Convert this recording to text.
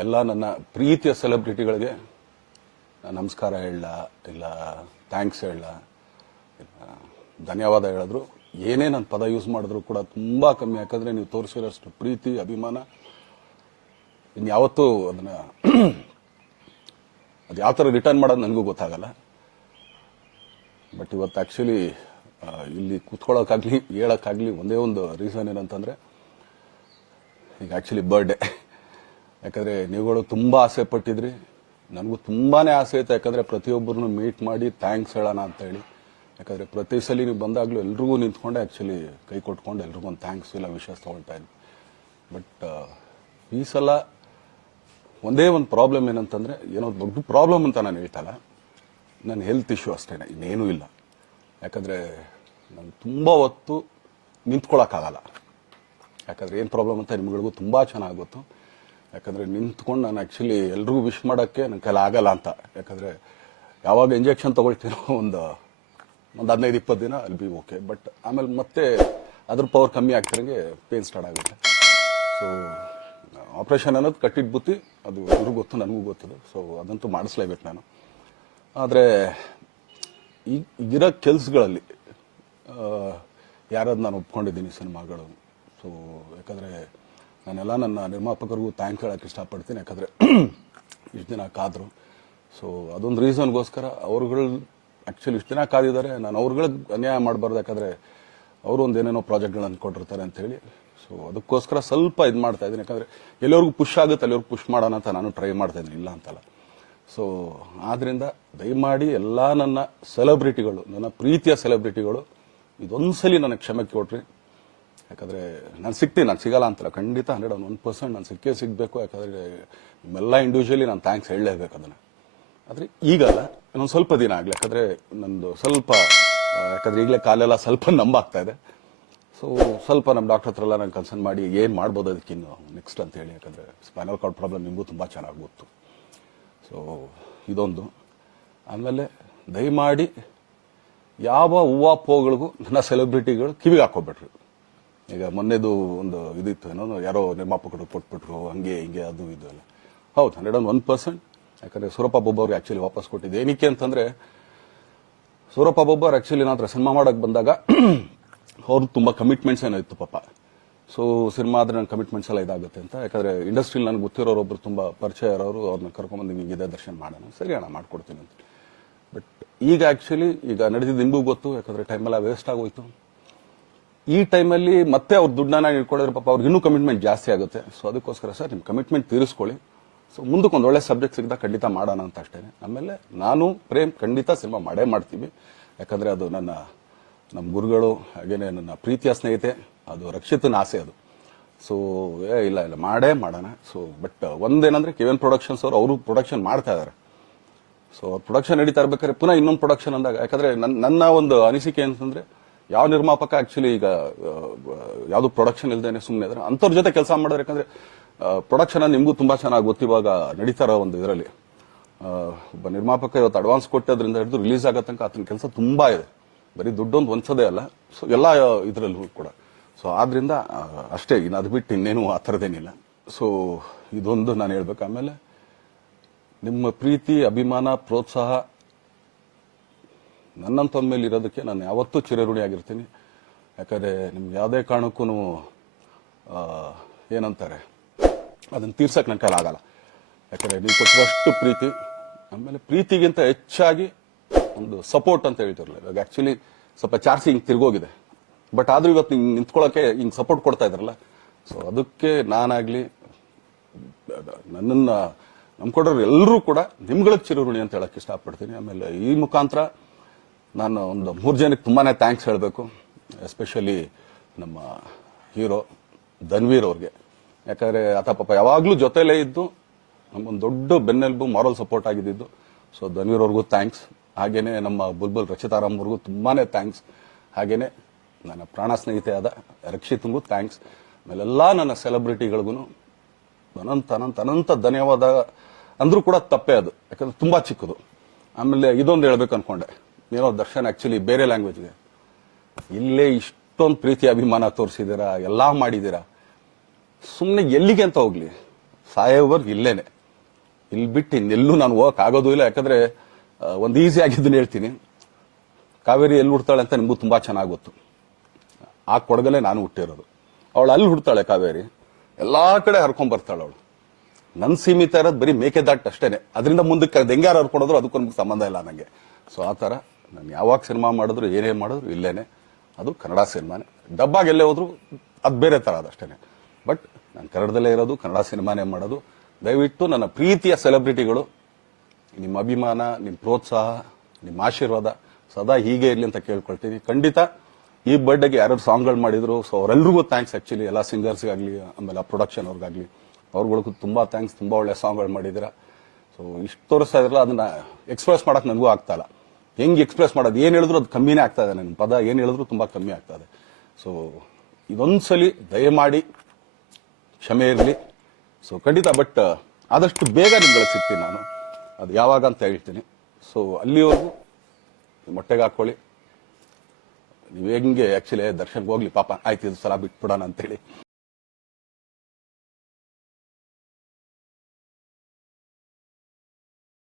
ಎಲ್ಲ ನನ್ನ ಪ್ರೀತಿಯ ಸೆಲೆಬ್ರಿಟಿಗಳಿಗೆ ನಮಸ್ಕಾರ ಹೇಳ ಇಲ್ಲ ಥ್ಯಾಂಕ್ಸ್ ಹೇಳ ಧನ್ಯವಾದ ಹೇಳಿದ್ರು ಏನೇ ನನ್ನ ಪದ ಯೂಸ್ ಮಾಡಿದ್ರು ಕೂಡ ತುಂಬಾ ಕಮ್ಮಿ. ಯಾಕಂದ್ರೆ ನೀವು ತೋರಿಸಿರೋಷ್ಟು ಪ್ರೀತಿ ಅಭಿಮಾನ ಇನ್ಯಾವತ್ತೂ ಅದನ್ನ ಅದು ಯಾವ ಥರ ರಿಟರ್ನ್ ಮಾಡೋದು ನನಗೂ ಗೊತ್ತಾಗಲ್ಲ. ಬಟ್ ಇವತ್ತು ಆ್ಯಕ್ಚುಲಿ ಇಲ್ಲಿ ಕೂತ್ಕೊಳ್ಳೋಕ್ಕಾಗಲಿ ಹೇಳೋಕ್ಕಾಗಲಿ ಒಂದೇ ಒಂದು ರೀಸನ್ ಏನಂತಂದರೆ ಈಗ ಆ್ಯಕ್ಚುಲಿ ಬರ್ಡೇ. ಯಾಕಂದರೆ ನೀವುಗಳು ತುಂಬ ಆಸೆ ಪಟ್ಟಿದ್ರಿ, ನನಗೂ ತುಂಬಾ ಆಸೆ ಇತ್ತು. ಯಾಕಂದರೆ ಪ್ರತಿಯೊಬ್ಬರನ್ನು ಮೀಟ್ ಮಾಡಿ ಥ್ಯಾಂಕ್ಸ್ ಹೇಳೋಣ ಅಂತ ಹೇಳಿ. ಯಾಕಂದರೆ ಪ್ರತಿ ಸಲ ನೀವು ಬಂದಾಗಲೂ ಎಲ್ರಿಗೂ ನಿಂತ್ಕೊಂಡೆ ಆ್ಯಕ್ಚುಲಿ ಕೈ ಕೊಟ್ಕೊಂಡು ಎಲ್ರಿಗೂ ಒಂದು ಥ್ಯಾಂಕ್ಸ್ ಇಲ್ಲ ವಿಶಸ್ ತೊಗೊಳ್ತಾ ಇದ್ವಿ. ಬಟ್ ಈ ಸಲ ಒಂದೇ ಒಂದು ಪ್ರಾಬ್ಲಮ್ ಏನಂತಂದರೆ, ಏನೋ ದೊಡ್ಡ ಪ್ರಾಬ್ಲಮ್ ಅಂತ ನಾನು ಹೇಳ್ತಲ್ಲ, ನನ್ನ ಹೆಲ್ತ್ ಇಶ್ಯೂ ಅಷ್ಟೇ, ಇನ್ನೇನೂ ಇಲ್ಲ. ಯಾಕಂದರೆ ನಾನು ತುಂಬ ಹೊತ್ತು ನಿಂತ್ಕೊಳ್ಳೋಕ್ಕಾಗಲ್ಲ. ಯಾಕಂದರೆ ಏನು ಪ್ರಾಬ್ಲಮ್ ಅಂತ ನಿಮ್ಗಳಿಗೂ ತುಂಬ ಚೆನ್ನಾಗಿ ಗೊತ್ತು. ಯಾಕಂದರೆ ನಿಂತ್ಕೊಂಡು ನಾನು ಆ್ಯಕ್ಚುಲಿ ಎಲ್ರಿಗೂ ವಿಶ್ ಮಾಡೋಕ್ಕೆ ನನ್ನ ಕೈಲಿ ಆಗಲ್ಲ ಅಂತ. ಯಾಕಂದರೆ ಯಾವಾಗ ಇಂಜೆಕ್ಷನ್ ತೊಗೊಳ್ತೀನೋ ಒಂದು 15-20 ದಿನ ಅಲ್ಲಿ ಬಿ ಓಕೆ. ಬಟ್ ಆಮೇಲೆ ಮತ್ತೆ ಅದ್ರ ಪವರ್ ಕಮ್ಮಿ ಆಗ್ತಿರಂಗೆ ಪೇನ್ ಸ್ಟಾರ್ಟ್ ಆಗುತ್ತೆ. ಸೊ ಆಪ್ರೇಷನ್ ಅನ್ನೋದು ಕಟ್ಟಿಟ್ಟು ಬುತ್ತಿ, ಅದು ಎಲ್ರಿಗೂ ಗೊತ್ತು, ನನಗೂ ಗೊತ್ತದು. ಸೊ ಅದಂತೂ ಮಾಡಿಸ್ಲೇಬೇಕು ನಾನು. ಆದರೆ ಈಗಿರೋ ಕೆಲಸಗಳಲ್ಲಿ ಯಾರಾದ್ರು ನಾನು ಒಪ್ಕೊಂಡಿದ್ದೀನಿ ಸಿನಿಮಾಗಳು. ಸೊ ಯಾಕಂದರೆ ನಾನೆಲ್ಲ ನನ್ನ ನಿರ್ಮಾಪಕರಿಗೂ ಥ್ಯಾಂಕ್ಸ್ ಹೇಳೋಕ್ಕೆ ಇಷ್ಟಪಡ್ತೀನಿ. ಯಾಕಂದರೆ ಇಷ್ಟು ದಿನ ಕಾದರು. ಸೊ ಅದೊಂದು ರೀಸನ್ಗೋಸ್ಕರ ಅವ್ರುಗಳು ಆ್ಯಕ್ಚುಲಿ ಇಷ್ಟು ದಿನ ಕಾದಿದ್ದಾರೆ. ನಾನು ಅವ್ರುಗಳಿಗೆ ಅನ್ಯಾಯ ಮಾಡಬಾರ್ದು. ಯಾಕಂದರೆ ಅವರು ಒಂದು ಏನೇನೋ ಪ್ರಾಜೆಕ್ಟ್ಗಳನ್ನು ಕೊಟ್ಟಿರ್ತಾರೆ ಅಂತೇಳಿ. ಸೊ ಅದಕ್ಕೋಸ್ಕರ ಸ್ವಲ್ಪ ಇದು ಮಾಡ್ತಾ ಇದ್ದೀನಿ. ಯಾಕಂದರೆ ಎಲ್ಲರಿಗೂ ಪುಷ್ ಆಗುತ್ತೆ ಅಲ್ಲಿವ್ರಿಗೆ ಪುಷ್ ಮಾಡೋಣ ಅಂತ ನಾನು ಟ್ರೈ ಮಾಡ್ತಾ ಇದ್ದೀನಿ, ಇಲ್ಲ ಅಂತಲ್ಲ. ಸೊ ಆದ್ದರಿಂದ ದಯಮಾಡಿ ಎಲ್ಲ ನನ್ನ ಸೆಲೆಬ್ರಿಟಿಗಳು, ನನ್ನ ಪ್ರೀತಿಯ ಸೆಲೆಬ್ರಿಟಿಗಳು, ಇದೊಂದ್ಸಲಿ ನನಗೆ ಕ್ಷಮೆ ಕೊಟ್ರಿ. ಯಾಕಂದರೆ ನಾನು ಸಿಗ್ತೀನಿ, ನಾನು ಸಿಗಲ್ಲ ಅಂತಲ್ಲ, ಖಂಡಿತ 101% ನಾನು ಸಿಕ್ಕೇ ಸಿಗಬೇಕು. ಯಾಕಂದರೆ ನಿಮ್ಮೆಲ್ಲ ಇಂಡಿವಿಜುವಲಿ ನಾನು ಥ್ಯಾಂಕ್ಸ್ ಹೇಳಲೇಬೇಕು ಅದನ್ನು. ಆದರೆ ಈಗಲ್ಲ, ಇನ್ನೊಂದು ಸ್ವಲ್ಪ ದಿನ ಆಗಲಿ. ಯಾಕಂದರೆ ನಂದು ಸ್ವಲ್ಪ ಯಾಕಂದರೆ ಈಗಲೇ ಕಾಲೆಲ್ಲ ಸ್ವಲ್ಪ ನಂಬಾಗ್ತಾ ಇದೆ. ಸೊ ಸ್ವಲ್ಪ ನಮ್ಮ ಡಾಕ್ಟರ್ ಹತ್ರ ಎಲ್ಲ ನಾನು ಕನ್ಸರ್ನ್ ಮಾಡಿ ಏನು ಮಾಡ್ಬೋದು ಅದಕ್ಕಿನ್ನು ನೆಕ್ಸ್ಟ್ ಅಂತ ಹೇಳಿ. ಯಾಕಂದರೆ ಸ್ಪೈನಲ್ ಕಾರ್ಡ್ ಪ್ರಾಬ್ಲಮ್ ನಿಮಗೂ ತುಂಬ ಚೆನ್ನಾಗಿ ಗೊತ್ತು. ಸೊ ಇದೊಂದು. ಆಮೇಲೆ ದಯಮಾಡಿ ಯಾವ ಹೂವಾಪೋಗಳಿಗೂ ನನ್ನ ಸೆಲೆಬ್ರಿಟಿಗಳು ಕಿವಿಗೆ ಹಾಕೋಬಿಟ್ರು. ಈಗ ಮೊನ್ನೆದು ಒಂದು ಇದಿತ್ತು, ಏನೋ ಯಾರೋ ನಿರ್ಮಾಪಕರು ಕೊಟ್ಬಿಟ್ರು, ಹಂಗೆ ಹಿಂಗೆ ಅದು ಇದು ಎಲ್ಲ. ಹೌದು, 101%. ಯಾಕಂದರೆ ಸೂರಪ್ಪ ಬೊಬ್ಬ ಅವ್ರಿಗೆ ಆ್ಯಕ್ಚುಲಿ ವಾಪಸ್ ಕೊಟ್ಟಿದ್ದು ಏನಕ್ಕೆ ಅಂತಂದರೆ, ಸೂರಪ್ಪ ಬೊಬ್ಬ ಅವ್ರು ಆ್ಯಕ್ಚುಲಿ ನಾನು ಹತ್ರ ಸಿನಿಮಾ ಮಾಡೋಕ್ಕೆ ಬಂದಾಗ ಅವ್ರು ತುಂಬ ಕಮಿಟ್ಮೆಂಟ್ಸ್ ಏನೋ ಇತ್ತು ಪಾಪ. ಸೊ ಸಿನಿಮಾ ಆದರೆ ನನ್ನ ಕಮಿಟ್ಮೆಂಟ್ಸ್ ಎಲ್ಲ ಇದಾಗುತ್ತೆ ಅಂತ. ಯಾಕಂದರೆ ಇಂಡಸ್ಟ್ರಿಲಿ ನನಗೆ ಗೊತ್ತಿರೋರೊಬ್ಬರು ತುಂಬ ಪರಿಚಯ ಇರೋರು, ಅವ್ರನ್ನ ಕರ್ಕೊಂಬಂದು ಹಿಂಗೆ ಇದೆ ದರ್ಶನ ಮಾಡೋಣ, ಸರಿ ಅಣ್ಣ ಮಾಡ್ಕೊಡ್ತೀನಿ ಅಂತ. ಬಟ್ ಈಗ ಆ್ಯಕ್ಚುಲಿ ಈಗ ನಡೆದಿದ್ದು ನಿಮಗೂ ಗೊತ್ತು. ಯಾಕಂದರೆ ಟೈಮೆಲ್ಲ ವೇಸ್ಟ್ ಆಗೋಯ್ತು. ಈ ಟೈಮಲ್ಲಿ ಮತ್ತೆ ಅವ್ರ ದುಡ್ಡನ್ನ ಇಟ್ಕೊಂಡಿದ್ರೆ ಪಾಪ ಅವ್ರಿಗೆ ಇನ್ನೂ ಕಮಿಟ್ಮೆಂಟ್ ಜಾಸ್ತಿ ಆಗುತ್ತೆ. ಸೊ ಅದಕ್ಕೋಸ್ಕರ ಸರ್ ನಿಮ್ಮ ಕಮಿಟ್ಮೆಂಟ್ ತೀರಿಸ್ಕೊಳ್ಳಿ. ಸೊ ಮುಂದಕ್ಕೆ ಒಂದು ಒಳ್ಳೆ ಸಬ್ಜೆಕ್ಟ್ ಸಿಗ್ದಾಗ ಖಂಡಿತ ಮಾಡೋಣ ಅಂತ ಅಷ್ಟೇ. ಆಮೇಲೆ ನಾನು ಪ್ರೇಮ್ ಖಂಡಿತ ಸಿನಿಮಾ ಮಾಡೇ ಮಾಡ್ತೀವಿ. ಯಾಕಂದರೆ ಅದು ನಮ್ಮ ಗುರುಗಳು, ಹಾಗೇನೆ ನನ್ನ ಪ್ರೀತಿಯ ಸ್ನೇಹಿತೆ, ಅದು ರಕ್ಷಿತನ ಆಸೆ ಅದು. ಸೊ ಇಲ್ಲ ಮಾಡೇ ಮಾಡೋಣ. ಸೊ ಬಟ್ ಒಂದೇನಂದ್ರೆ KVN ಪ್ರೊಡಕ್ಷನ್ಸ್ ಅವರು ಪ್ರೊಡಕ್ಷನ್ ಮಾಡ್ತಾ ಇದ್ದಾರೆ. ಸೊ ಅವ್ರು ಪ್ರೊಡಕ್ಷನ್ ನಡೀತಾ ಇರ್ಬೇಕಾದ್ರೆ ಪುನಃ ಇನ್ನೊಂದು ಪ್ರೊಡಕ್ಷನ್ ಅಂದಾಗ, ಯಾಕಂದ್ರೆ ನನ್ನ ಒಂದು ಅನಿಸಿಕೆ ಅಂತಂದ್ರೆ, ಯಾವ ನಿರ್ಮಾಪಕ ಆಕ್ಚುಲಿ ಈಗ ಯಾವ್ದು ಪ್ರೊಡಕ್ಷನ್ ಇಲ್ದೇನೆ ಸುಮ್ಮನೆ ಇದ್ರೆ ಅಂಥವ್ರ ಜೊತೆ ಕೆಲಸ ಮಾಡೋರು. ಯಾಕಂದ್ರೆ ಪ್ರೊಡಕ್ಷನ್ ನಿಮಗೂ ತುಂಬಾ ಚೆನ್ನಾಗಿ ಗೊತ್ತು. ಇವಾಗ ನಡೀತಾರ ಒಂದು ಇದರಲ್ಲಿ ಒಬ್ಬ ನಿರ್ಮಾಪಕ ಇವತ್ತು ಅಡ್ವಾನ್ಸ್ ಕೊಟ್ಟೋದ್ರಿಂದ ಹಿಡಿದು ರಿಲೀಸ್ ಆಗೋ ತನಕ ಆತನ ಕೆಲಸ ತುಂಬಾ ಇದೆ. ಬರೀ ದುಡ್ಡೊಂದು ಒಂದ್ಸದೇ ಅಲ್ಲ, ಸೊ ಎಲ್ಲ ಇದರಲ್ಲೂ ಕೂಡ. ಸೊ ಆದ್ರಿಂದ ಅಷ್ಟೇ, ಇನ್ನು ಅದು ಬಿಟ್ಟು ಇನ್ನೇನು ಆ ಥರದ್ದೇನಿಲ್ಲ. ಸೊ ಇದೊಂದು ನಾನು ಹೇಳ್ಬೇಕು. ಆಮೇಲೆ ನಿಮ್ಮ ಪ್ರೀತಿ, ಅಭಿಮಾನ, ಪ್ರೋತ್ಸಾಹ ನನ್ನಂತ ಮೇಲೆ ಇರೋದಕ್ಕೆ ನಾನು ಯಾವತ್ತೂ ಚಿರಋಣಿಯಾಗಿರ್ತೀನಿ. ಯಾಕಂದರೆ ನಿಮ್ಗೆ ಯಾವುದೇ ಕಾರಣಕ್ಕೂ ಏನಂತಾರೆ ಅದನ್ನು ತೀರ್ಸಕ್ಕೆ ನನ್ನ ಕೈಲಿ ಆಗಲ್ಲ. ಯಾಕಂದರೆ ನೀವು ಕೊಟ್ಟಿರೋಷ್ಟು ಪ್ರೀತಿ, ಆಮೇಲೆ ಪ್ರೀತಿಗಿಂತ ಹೆಚ್ಚಾಗಿ ಒಂದು ಸಪೋರ್ಟ್ ಅಂತ ಹೇಳ್ತಿರಲ್ಲ. ಇವಾಗ ಆ್ಯಕ್ಚುಲಿ ಸ್ವಲ್ಪ ಚಾರ್ಜ್ ಹಿಂಗೆ ತಿರ್ಗೋಗಿದೆ. ಬಟ್ ಆದ್ರೂ ಇವತ್ತು ಹಿಂಗೆ ನಿಂತ್ಕೊಳ್ಳೋಕೆ ಹಿಂಗೆ ಸಪೋರ್ಟ್ ಕೊಡ್ತಾ ಇದ್ರಲ್ಲ. ಸೊ ಅದಕ್ಕೆ ನಾನಾಗಲಿ ನನ್ನನ್ನು ನಂಬ್ಕೊಡೋರು ಎಲ್ಲರೂ ಕೂಡ ನಿಮ್ಗಳಿಗೆ ಚಿರಋಣಿ ಅಂತ ಹೇಳಕ್ಕೆ ಇಷ್ಟಪಡ್ತೀನಿ. ಆಮೇಲೆ ಈ ಮುಖಾಂತರ ನಾನು ಒಂದು 3 ಜನಕ್ಕೆ ತುಂಬಾ ಥ್ಯಾಂಕ್ಸ್ ಹೇಳಬೇಕು. ಎಸ್ಪೆಷಲಿ ನಮ್ಮ ಹೀರೋ ಧನ್ವೀರ್ ಅವ್ರಿಗೆ. ಯಾಕಂದರೆ ಆತ ಪಾಪ ಯಾವಾಗಲೂ ಜೊತೆಲೇ ಇದ್ದು ನಮ್ಮೊಂದು ದೊಡ್ಡ ಬೆನ್ನೆಲುಬು, ಮಾರಲ್ ಸಪೋರ್ಟ್ ಆಗಿದ್ದು. ಸೊ ಧನ್ವೀರ್ ಅವ್ರಿಗೂ ಥ್ಯಾಂಕ್ಸ್. ಹಾಗೇನೆ ನಮ್ಮ ಬುಲ್ಬುಲ್ ರಚಿತಾರಾಮ್ ಅವ್ರಿಗೂ ತುಂಬಾ ಥ್ಯಾಂಕ್ಸ್. ಹಾಗೇನೆ ನನ್ನ ಪ್ರಾಣ ಸ್ನೇಹಿತೆ ಆದ ರಕ್ಷಿತ್ಗೂ ಥ್ಯಾಂಕ್ಸ್. ಆಮೇಲೆಲ್ಲ ನನ್ನ ಸೆಲೆಬ್ರಿಟಿಗಳಿಗೂ ಅನಂತ ಧನ್ಯವಾದ ಅಂದ್ರೂ ಕೂಡ ತಪ್ಪೇ ಅದು. ಯಾಕಂದ್ರೆ ತುಂಬಾ ಚಿಕ್ಕದು. ಆಮೇಲೆ ಇದೊಂದು ಹೇಳ್ಬೇಕು ಅನ್ಕೊಂಡೆ, ಏನೋ ದರ್ಶನ್ ಆಕ್ಚುಲಿ ಬೇರೆ ಲ್ಯಾಂಗ್ವೇಜ್ಗೆ ಇಲ್ಲೇ ಇಷ್ಟೊಂದು ಪ್ರೀತಿ ಅಭಿಮಾನ ತೋರಿಸಿದ್ದೀರಾ, ಎಲ್ಲ ಮಾಡಿದ್ದೀರಾ, ಸುಮ್ಮನೆ ಎಲ್ಲಿಗೆ ಅಂತ ಹೋಗ್ಲಿ. ಸಾಯೋವರೆಗೂ ಇಲ್ಲೇನೆ. ಇಲ್ಲಿ ಬಿಟ್ಟು ಇನ್ನೆಲ್ಲೂ ನಾನು ಹೋಗಕ್ ಆಗೋದು ಇಲ್ಲ. ಯಾಕಂದ್ರೆ ಒಂದು ಈಸಿ ಆಗಿದ್ದನ್ನ ಹೇಳ್ತೀನಿ. ಕಾವೇರಿ ಎಲ್ಲಿ ಹುಡ್ತಾಳೆ ಅಂತ ನಿಮಗೂ ತುಂಬಾ ಚೆನ್ನಾಗಿ ಗೊತ್ತು. ಆ ಕೊಡಗಲ್ಲೇ ನಾನು ಹುಟ್ಟಿರೋದು. ಅವಳು ಅಲ್ಲಿ ಹುಡ್ತಾಳೆ ಕಾವೇರಿ, ಎಲ್ಲಾ ಕಡೆ ಹರ್ಕೊಂಡ್ ಬರ್ತಾಳೆ ಅವಳು. ನನ್ ಸೀಮಿತ ಇರೋದು ಬರೀ ಮೇಕೆದಾಟ್ ಅಷ್ಟೇನೆ. ಅದರಿಂದ ಮುಂದಕ್ಕೆ ಅದು ಹೆಂಗಾರು ಹರ್ಕೊಂಡ್ರು ಅದಕ್ಕೊಂದು ಸಂಬಂಧ ಇಲ್ಲ ನನಗೆ. ಸೊ ಆ ತರ ನಾನು ಯಾವಾಗ ಸಿನಿಮಾ ಮಾಡಿದ್ರು ಏನೇ ಮಾಡಿದ್ರು ಇಲ್ಲೇನೆ, ಅದು ಕನ್ನಡ ಸಿನಿಮಾನೇ. ಡಬ್ಬಾಗ ಎಲ್ಲೇ ಹೋದ್ರು ಅದು ಬೇರೆ ತರ ಅದಷ್ಟೇನೆ. ಬಟ್ ನಾನು ಕನ್ನಡದಲ್ಲೇ ಇರೋದು, ಕನ್ನಡ ಸಿನಿಮಾನೇ ಮಾಡೋದು. ದಯವಿಟ್ಟು ನನ್ನ ಪ್ರೀತಿಯ ಸೆಲೆಬ್ರಿಟಿಗಳು, ನಿಮ್ಮ ಅಭಿಮಾನ, ನಿಮ್ಮ ಪ್ರೋತ್ಸಾಹ, ನಿಮ್ಮ ಆಶೀರ್ವಾದ ಸದಾ ಹೀಗೆ ಇರಲಿ ಅಂತ ಕೇಳ್ಕೊಳ್ತೀನಿ. ಖಂಡಿತ ಈ ಬರ್ಡೇಗೆ ಯಾರು ಸಾಂಗ್ಗಳು ಮಾಡಿದ್ರು, ಸೊ ಅವರೆಲ್ಲರಿಗೂ ಥ್ಯಾಂಕ್ಸ್. ಆಕ್ಚುಲಿ ಎಲ್ಲ ಸಿಂಗರ್ಸ್ಗಾಗ್ಲಿ, ಆಮೇಲೆ ಪ್ರೊಡಕ್ಷನ್ ಅವ್ರಿಗಾಗ್ಲಿ, ಅವ್ರುಗಳಿಗೂ ತುಂಬಾ ಥ್ಯಾಂಕ್ಸ್. ತುಂಬಾ ಒಳ್ಳೆ ಸಾಂಗ್ಗಳು ಮಾಡಿದಿರ. ಸೊ ಇಷ್ಟು ತೋರಿಸ್ತಾ ಇದ್ರಲ್ಲ, ಅದನ್ನ ಎಕ್ಸ್ಪ್ರೆಸ್ ಮಾಡಕ್ ನನಗೂ ಆಗ್ತಾ ಇಲ್ಲ. ಹೆಂಗ್ ಎಕ್ಸ್ಪ್ರೆಸ್ ಮಾಡೋದು, ಏನ್ ಹೇಳಿದ್ರು ಅದು ಕಮ್ಮಿನೇ ಆಗ್ತಾ ಇದೆ. ನನ್ನ ಪದ ಏನ್ ಹೇಳಿದ್ರು ತುಂಬಾ ಕಮ್ಮಿ ಆಗ್ತಾ ಇದೆ. ಸೊ ಇದೊಂದ್ಸಲಿ ದಯಮಾಡಿ ಕ್ಷಮೆ ಇರಲಿ. ಸೊ ಖಂಡಿತ, ಬಟ್ ಆದಷ್ಟು ಬೇಗ ನಿಮ್ಗಳಿಗೆ ಸಿಗ್ತೀನಿ ನಾನು. ಅದು ಯಾವಾಗ ಅಂತ ಹೇಳ್ತೀನಿ. ಸೊ ಅಲ್ಲಿವರೆಗೂ ಮೊಟ್ಟೆಗೆ ಹಾಕೊಳ್ಳಿ. ನೀವು ಹೆಂಗೆ ಆಕ್ಚುಲಿ ದರ್ಶನ್ಗೆ ಹೋಗ್ಲಿ ಪಾಪ, ಆಯ್ತು ಇದು ಸಲ ಬಿಟ್ಬಿಡೋಣ ಅಂತೇಳಿ